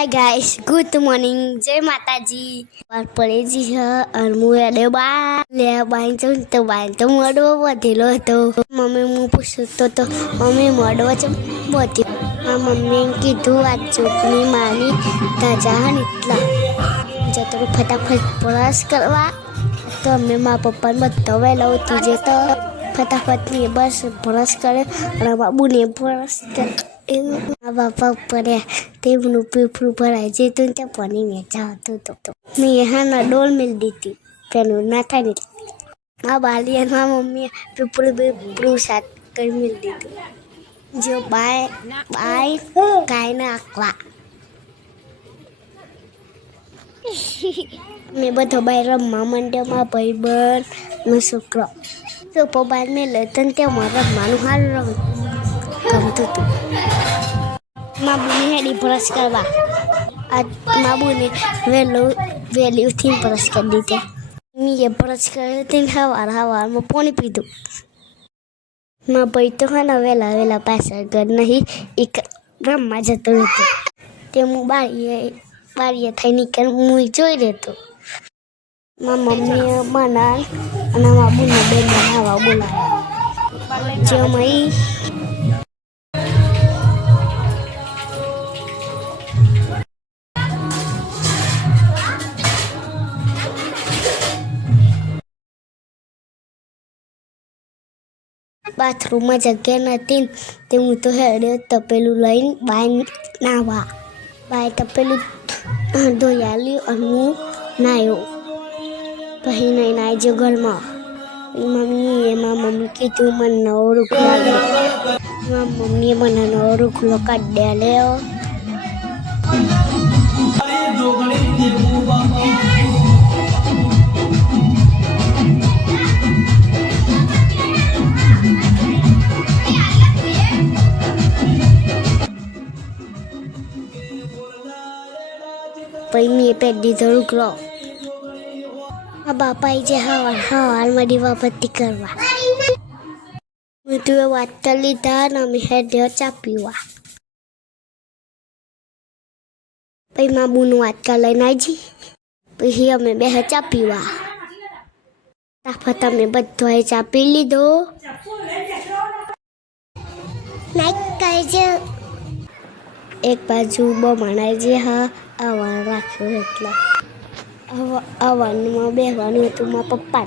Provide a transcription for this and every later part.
hi guys good morning जय माता जी बार पड़े जी है और मुए दे बा ले बाइन तो मडो बधेलो तो मम्मी मु पूछतो तो मम्मी मडो च बधी मम्मी कीधुं आज चूकनी मानी ताजा इतला जतो फटाफट ब्रश करवा तो मैं माँ पप्पा ने बता वेला उठी जे तो फटाफट ने बस ब्रश करे और बाबू ने ब्रश कर बापा पड़े तेवनु पेपरू भराय जैतुं त्या पानी में जातो तो मैं यहाँ ना डोल मिल दी थी पेनु ना था नहीं माँ बाली है माँ मम्मी पेपरू साथ कर मिल दी थी जो बाय बाय काय ना अकवा मैं बधो बाय रम्मा मंडे माँ भाई बन मैं शुक्र तो पबार में लेतन त्या मारा मानु हार रंग कम तो माँ बुनी हेडी ब्रश करवा आज माँ बुनी वेली उठी ब्रश कर दी थे मैं ये ब्रश कर तीन हवा में पानी पी दूँ माँ भाई तो है ना वेला पैसा कर नहीं एक रम्मा जतो रहते ते मु बारी थाई निकल मुई जोई रहतो माँ मम्मी मना અને મારા બુને બેન બનાવવા બોલાવ્યા જે મઈ બાથરૂમમાં જગ્યા નથી તે હું તો હેડ્યો તપેલું લઈને બાય નાવા બાય તપેલું ધોયા લ્યું અને હું નાયો પછી નહીં નાઈ જો ઘરમાં મમ્મી કીધું મને નવો રૂખલો મમ્મીએ મને નવો રૂખલો કાઢી દે લ્યો પછી મેં પહેરી દીધો રૂખલો બાપા જે હવારમાં દીવાબત્તી કરવા તું વાત કરી લીધા ને અમે હેડ્યો ચા પીવા પછી મા બુનું વાટકા લઈને આવી પછી અમે બે ચા પીવા તાફત અમે બધાએ ચા પી લીધો લાઈક કરજો એક બાજુ બમણાઈ જે હા આવા રાખ્યો એટલે આવવાનું બેહવાનું હતું મારા પપ્પા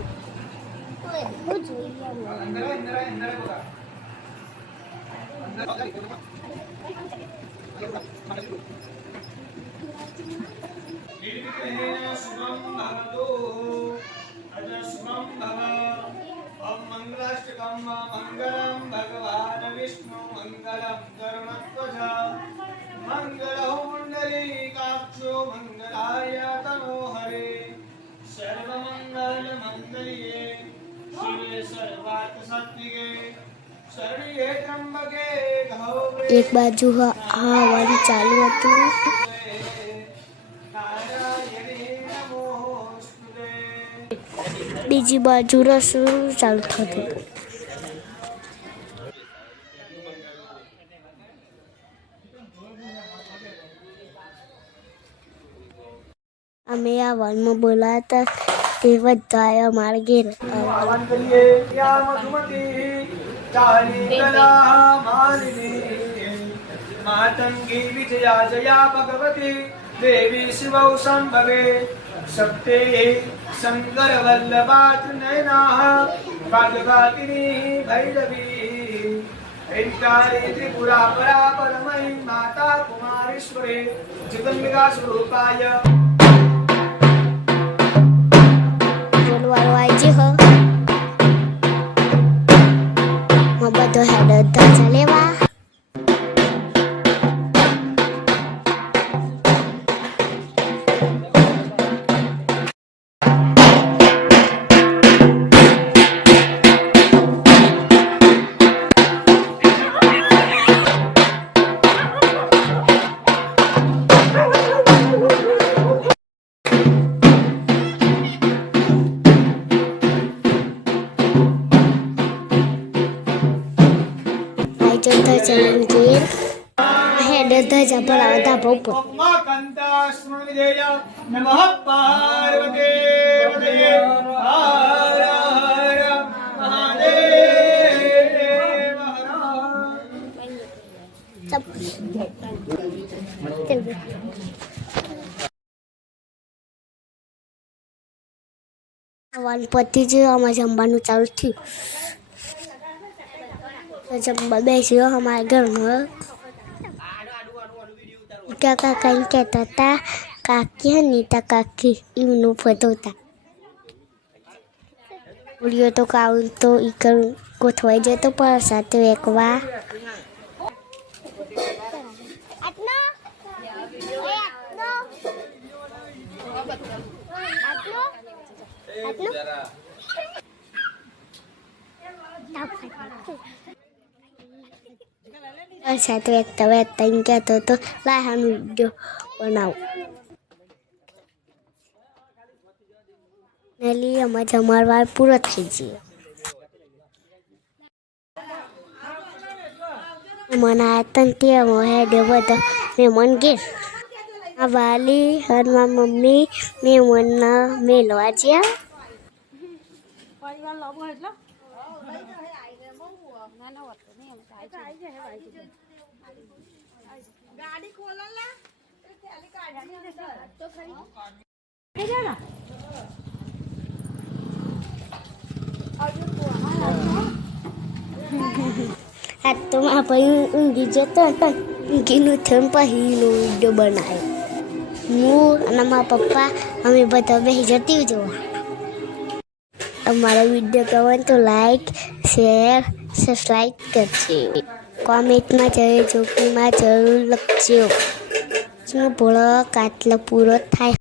એક બાજુ હવાનું ચાલુ હતું બીજી બાજુ રસોઈ ચાલુ થતું અમે આ વનમાં બોલાતા તે બધા અમારા ઘેર मातंगी विजया जया भगवती देवी शिवौ संभवे सप्ते शंकर वल्लभात् नयनाः भागवतिनी भैरवी ऐंकारी त्रिपुरा परा परमयी माता कुमारेश्वरी जगन्मिका स्वरूपाय બોલવાનું આવી જ હ બધો હેડ ધજા લેવા ધજા ભરાવા ધાબા ઉપર કંતાસ્મૃ વિધેય નમઃ પાર્વતી પતયે હર હર મહાદેવ ખાવાનું પતી જ અમારે જમવાનું ચાલુ થયું તો જમવા બેસ્યો અમારા ઘરમાં કાકા કંઈ કહેતા હતા કાકી અનિતા કાકી એમનું ફતો હતા ઉડ્યો તો કાવું તો ઈકર ગોઠવાઈ જતો પ્રસાદ વેકવા પ્રસાદ વેકતા વેકતા એમ કહેતો હતો લાહાનો વિડીયો બનાવું નેલી અમારે જમવાર વાર પૂરો થઈ ગયો મને આ તંતિયામાં હેડે બધા મહેમાન ઘેર આ વાલી હરમાં મમ્મી મહેમાનના મેલવા જ્યાં આ તો મારા ભાઈ ઊંઘી જતો હતો ઊંઘીનું થયું પહેલો વિડીયો બનાવ્યો હું અને મારા પપ્પા અમે બધા બેસી જતી જોવા અમારો વિડીયો ગમે તો લાઈક શેર સબસ્ક્રાઈબ કરજો કોમેન્ટમાં જય જોકીમાં જરૂર લખજો શું ભોળો કાટલો પૂરો થાય